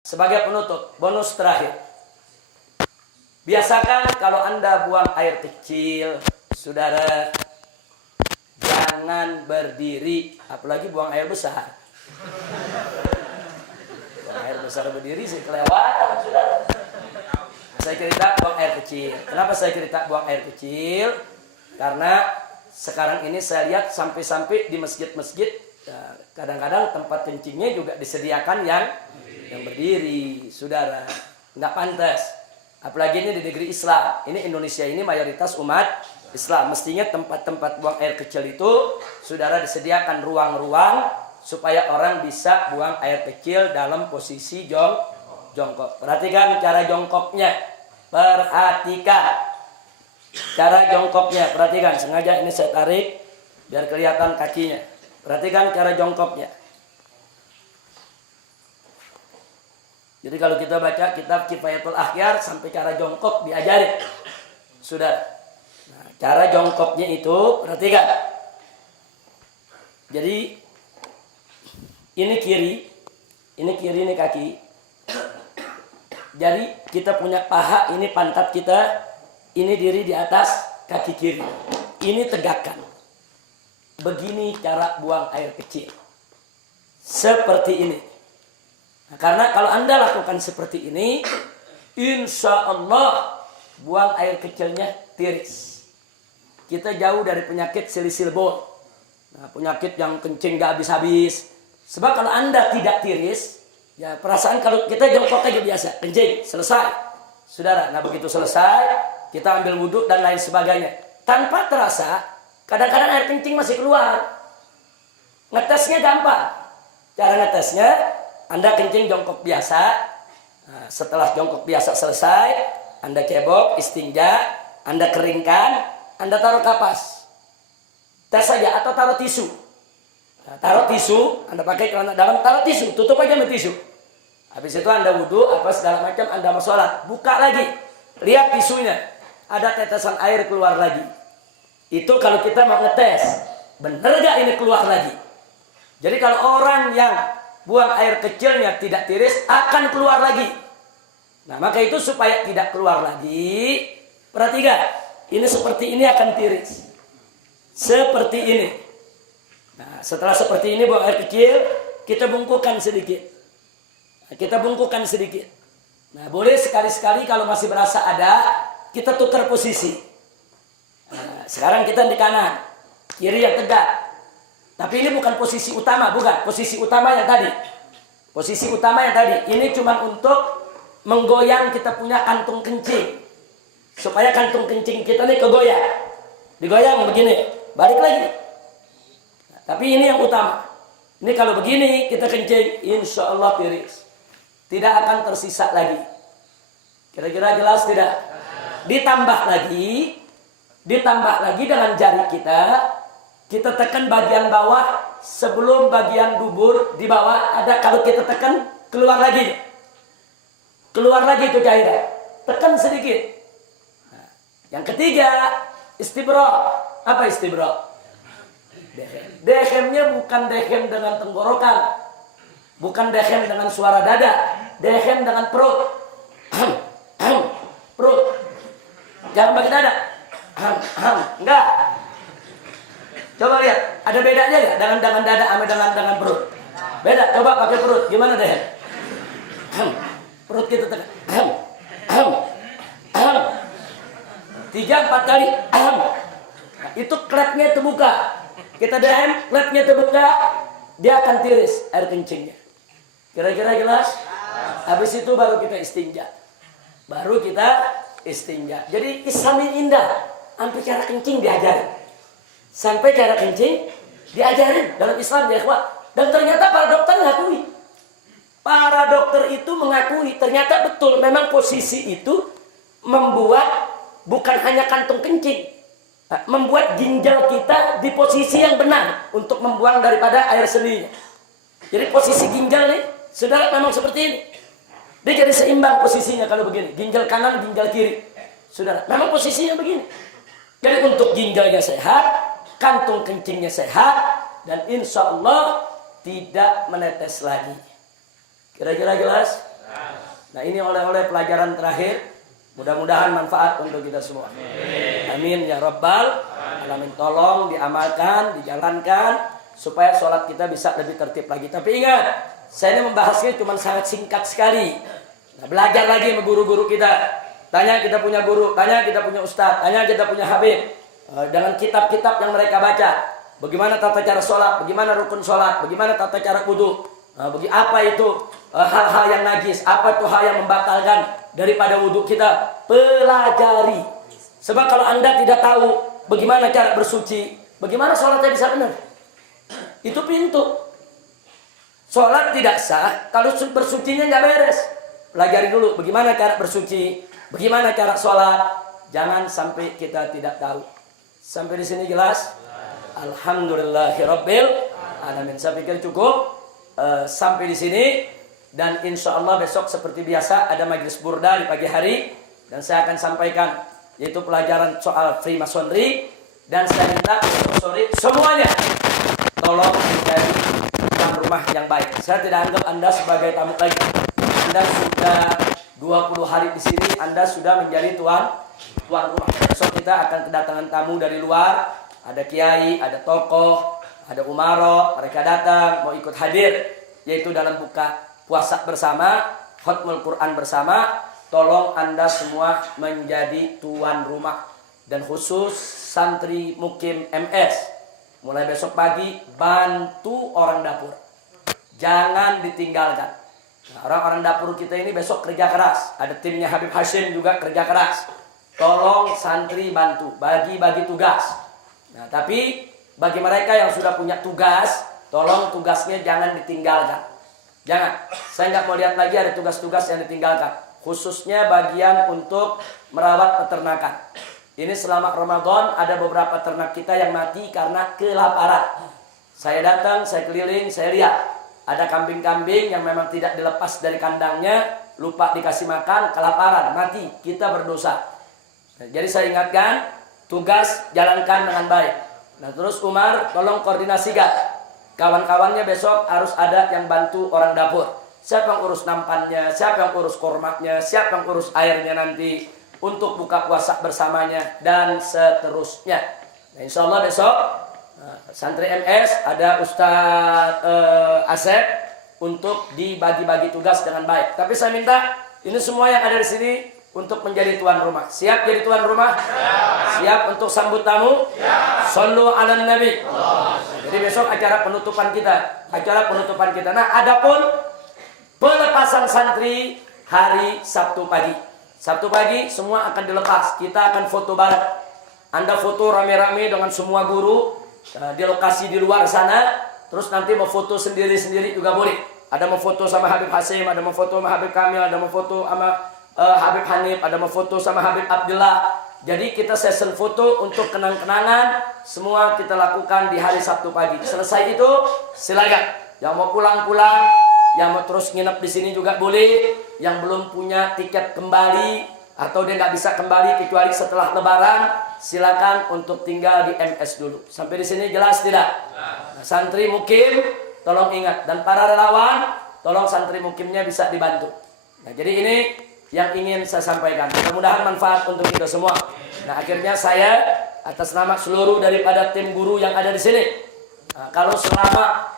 Sebagai penutup, bonus terakhir. Biasakan kalau Anda buang air kecil, saudara, jangan berdiri, apalagi buang air besar. Buang air besar berdiri sih kelewatan, saudara. Saya cerita buang air kecil. Kenapa saya cerita buang air kecil? Karena sekarang ini saya lihat sampai-sampai di masjid-masjid, kadang-kadang tempat kencingnya juga disediakan yang berdiri, saudara. Nggak pantas. Apalagi ini di negeri Islam. Ini Indonesia ini mayoritas umat Islam. Mestinya tempat-tempat buang air kecil itu, saudara, disediakan ruang-ruang supaya orang bisa buang air kecil dalam posisi jongkok. Perhatikan cara jongkoknya. Perhatikan cara jongkoknya. Perhatikan. Sengaja ini saya tarik biar kelihatan kakinya. Perhatikan cara jongkoknya. Jadi kalau kita baca kitab Kifayatul Akhyar sampai cara jongkok diajarin. Sudah. Nah, cara jongkoknya itu perhatikan. Jadi ini kiri, ini kaki. Jadi kita punya paha, ini pantat kita, ini diri di atas kaki kiri. Ini tegakkan. Begini cara buang air kecil. Seperti ini. Nah, karena kalau Anda lakukan seperti ini, insya Allah buang air kecilnya tiris. Kita jauh dari penyakit silisil bol. Nah, penyakit yang kencing gak habis-habis. Sebab kalau Anda tidak tiris, ya perasaan kalau kita jongkok aja biasa, kencing, selesai. Saudara, nah begitu selesai, kita ambil wudhu dan lain sebagainya. Tanpa terasa, kadang-kadang air kencing masih keluar. Ngetesnya gampang. Cara ngetesnya, Anda kencing jongkok biasa. Nah, setelah jongkok biasa selesai, Anda cebok, istinja, Anda keringkan, Anda taruh kapas. Tes saja atau taruh tisu. Nah, taruh tisu, Anda pakai celana dalam, taruh tisu, tutup aja sama tisu. Habis itu Anda wudhu, apa segala macam, Anda mau sholat. Buka lagi, lihat tisunya. Ada tetesan air keluar lagi. Itu kalau kita mau ngetes, bener gak ini keluar lagi? Jadi kalau orang yang buang air kecilnya tidak tiris, akan keluar lagi. Nah, maka itu supaya tidak keluar lagi, perhatikan, ini seperti ini akan tiris. Seperti ini. Nah, setelah seperti ini buang air kecil, kita bungkukan sedikit. Nah, kita bungkukan sedikit. Nah, boleh sekali-sekali kalau masih berasa ada, kita tukar posisi. Nah, sekarang kita di kanan, kiri yang tegak. Tapi ini bukan posisi utama, bukan. Posisi utama yang tadi. Posisi utama yang tadi. Ini cuma untuk menggoyang kita punya kantung kencing. Supaya kantung kencing kita ini kegoyang. Digoyang begini. Balik lagi. Nah, tapi ini yang utama. Ini kalau begini kita kencing, insya Allah tiris. Tidak akan tersisa lagi. Kira-kira jelas tidak? Ditambah lagi dengan jari kita tekan bagian bawah sebelum bagian dubur di bawah ada, kalau kita tekan keluar lagi itu cairan, tekan sedikit. Nah, yang ketiga istibra. Apa istibra? Dehem-nya bukan dehem dengan tenggorokan, bukan dehem dengan suara dada, dehem dengan perut. Perut, jangan pakai dada. Enggak. Coba lihat, ada bedanya nggak dengan dada sama dengan perut? Beda. Coba pakai perut, gimana deh? Perut kita tekan. 3-4 kali. Nah, itu klepnya terbuka. Kita dehem, klepnya terbuka, dia akan tiris air kencingnya. Kira-kira jelas? Habis itu baru kita istinja. Jadi Islam ini indah. Sampai cara kencing diajarin. Sampai cara kencing diajarin dalam Islam, ya ikhwah. Dan ternyata para dokter mengakui. Para dokter itu mengakui ternyata betul memang posisi itu membuat bukan hanya kantung kencing, membuat ginjal kita di posisi yang benar untuk membuang daripada air seninya. Jadi posisi ginjal nih, saudara, memang seperti ini. Dia jadi seimbang posisinya kalau begini. Ginjal kanan, ginjal kiri. Saudara, memang posisinya begini. Jadi untuk ginjalnya sehat, kantung kencingnya sehat, dan insya Allah tidak menetes lagi. Kira-kira jelas? Nah, ini oleh-oleh pelajaran terakhir. Mudah-mudahan manfaat untuk kita semua. Amin ya rabbal alamin. Tolong diamalkan, dijalankan supaya sholat kita bisa lebih tertib lagi. Tapi ingat, saya ini membahasnya cuma sangat singkat sekali. Nah, belajar lagi sama guru-guru kita. Tanya kita punya guru, tanya kita punya ustadz, tanya kita punya habib. Dengan kitab-kitab yang mereka baca. Bagaimana tata cara sholat, bagaimana rukun sholat, bagaimana tata cara wudu. Apa itu hal-hal yang najis, apa itu hal yang membatalkan daripada wudu kita. Pelajari. Sebab kalau Anda tidak tahu bagaimana cara bersuci, bagaimana sholatnya bisa benar? Itu pintu. Sholat tidak sah kalau bersucinya nggak beres. Pelajari dulu bagaimana cara bersuci, bagaimana cara sholat. Jangan sampai kita tidak tahu. Sampai di sini jelas? Alhamdulillahirabbil alamin. Saya pikir cukup sampai di sini, dan insya Allah besok seperti biasa ada majelis burda di pagi hari, dan saya akan sampaikan yaitu pelajaran soal Freemasonry, dan saya minta semuanya tolong menjadi tuan rumah yang baik. Saya tidak anggap Anda sebagai tamu lagi. Anda sudah 20 hari di sini, Anda sudah menjadi tuan rumah. Besok kita akan kedatangan tamu dari luar, ada kiai, ada tokoh, ada umaro, mereka datang mau ikut hadir, yaitu dalam buka puasa bersama, khatmul Quran bersama. Tolong Anda semua menjadi tuan rumah, dan khusus santri mukim MS. Mulai besok pagi bantu orang dapur, jangan ditinggalkan. Nah, orang-orang dapur kita ini besok kerja keras. Ada timnya Habib Hashim juga kerja keras. Tolong santri bantu, bagi-bagi tugas. Nah, tapi bagi mereka yang sudah punya tugas, tolong tugasnya jangan ditinggalkan. Jangan. Saya nggak mau lihat lagi ada tugas-tugas yang ditinggalkan. Khususnya bagian untuk merawat peternakan. Ini selama Ramadan ada beberapa ternak kita yang mati karena kelaparan. Saya datang, saya keliling, saya lihat. Ada kambing-kambing yang memang tidak dilepas dari kandangnya, lupa dikasih makan, kelaparan, mati. Kita berdosa. Jadi saya ingatkan, tugas jalankan dengan baik. Nah, terus Umar tolong koordinasikan. Kawan-kawannya besok harus ada yang bantu orang dapur. Siapa yang urus nampannya, siapa yang urus kormatnya, siapa yang urus airnya nanti untuk buka puasa bersamanya, dan seterusnya. Nah, insya Allah besok santri MS ada Ustadz Asep untuk dibagi-bagi tugas dengan baik. Tapi saya minta ini semua yang ada di sini untuk menjadi tuan rumah. Siap jadi tuan rumah? Ya. Siap untuk sambut tamu? Ya. Shallu ala nabi. Jadi besok acara penutupan kita. Nah, adapun pelepasan santri hari Sabtu pagi. Sabtu pagi semua akan dilepas. Kita akan foto bareng. Anda foto rame-rame dengan semua guru di lokasi di luar sana. Terus nanti mau foto sendiri-sendiri juga boleh. Ada mau foto sama Habib Hasim, ada mau foto sama Habib Kamil, ada mau foto sama Habib Hanif, ada mau foto sama Habib Abdullah. Jadi kita session foto untuk kenang-kenangan. Semua kita lakukan di hari Sabtu pagi. Selesai itu silakan. Yang mau pulang-pulang, yang mau terus nginep di sini juga boleh. Yang belum punya tiket kembali atau dia nggak bisa kembali kecuali setelah Lebaran, silakan untuk tinggal di MS dulu. Sampai di sini jelas tidak? Nah, santri mukim tolong ingat, dan para relawan tolong santri mukimnya bisa dibantu. Nah, jadi ini yang ingin saya sampaikan. Mudah-mudahan manfaat untuk kita semua. Nah, akhirnya saya atas nama seluruh daripada tim guru yang ada di sini, kalau selama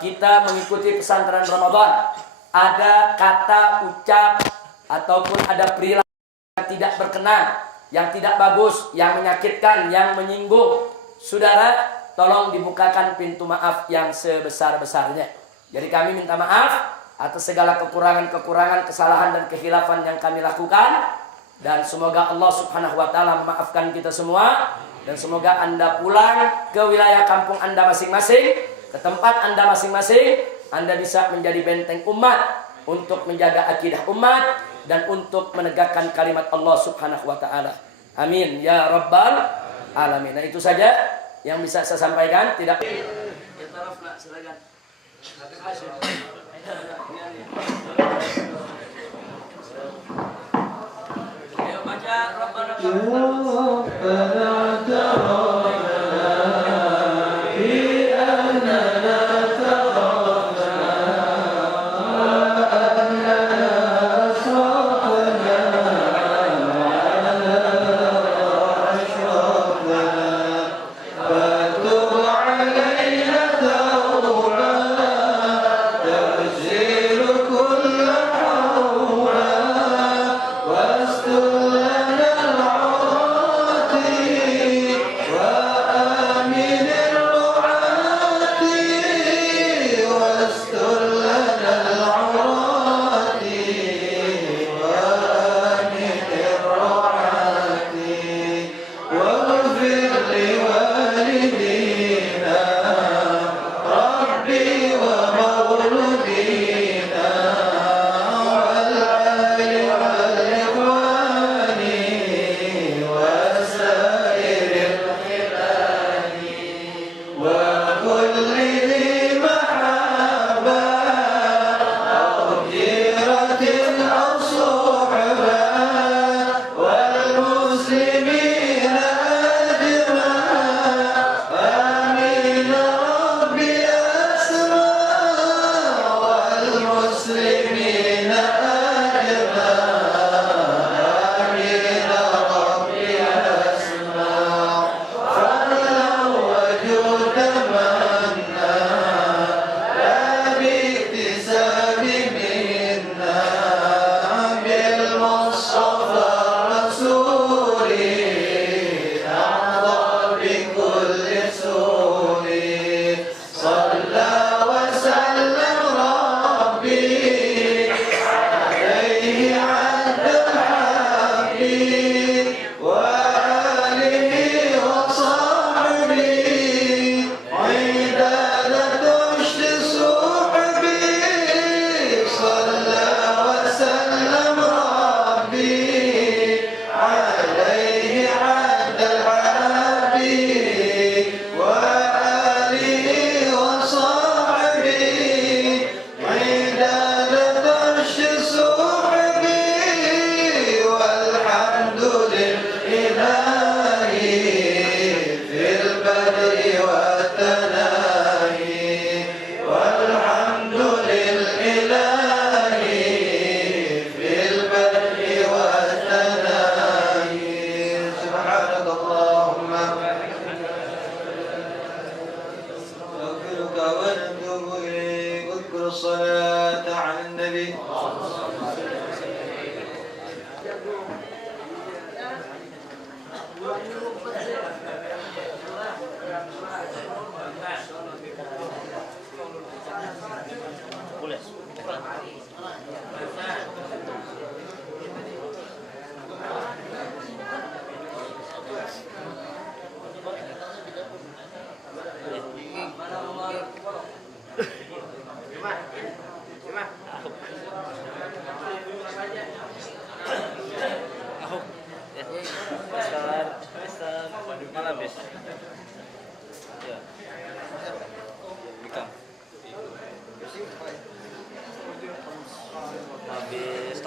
kita mengikuti pesantren Ramadan, ada kata ucap ataupun ada perilaku yang tidak berkenan, yang tidak bagus, yang menyakitkan, yang menyinggung saudara, tolong dibukakan pintu maaf yang sebesar-besarnya. Jadi kami minta maaf atas segala kekurangan-kekurangan, kesalahan dan kehilafan yang kami lakukan, dan semoga Allah Subhanahu wa taala memaafkan kita semua, dan semoga Anda pulang ke wilayah kampung Anda masing-masing, ke tempat Anda masing-masing. Anda bisa menjadi benteng umat untuk menjaga akidah umat dan untuk menegakkan kalimat Allah Subhanahu wa taala. Amin ya rabbal alamin. Nah, itu saja yang bisa saya sampaikan. Tidak silakan. Ayo baca Rabbana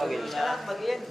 Bagian.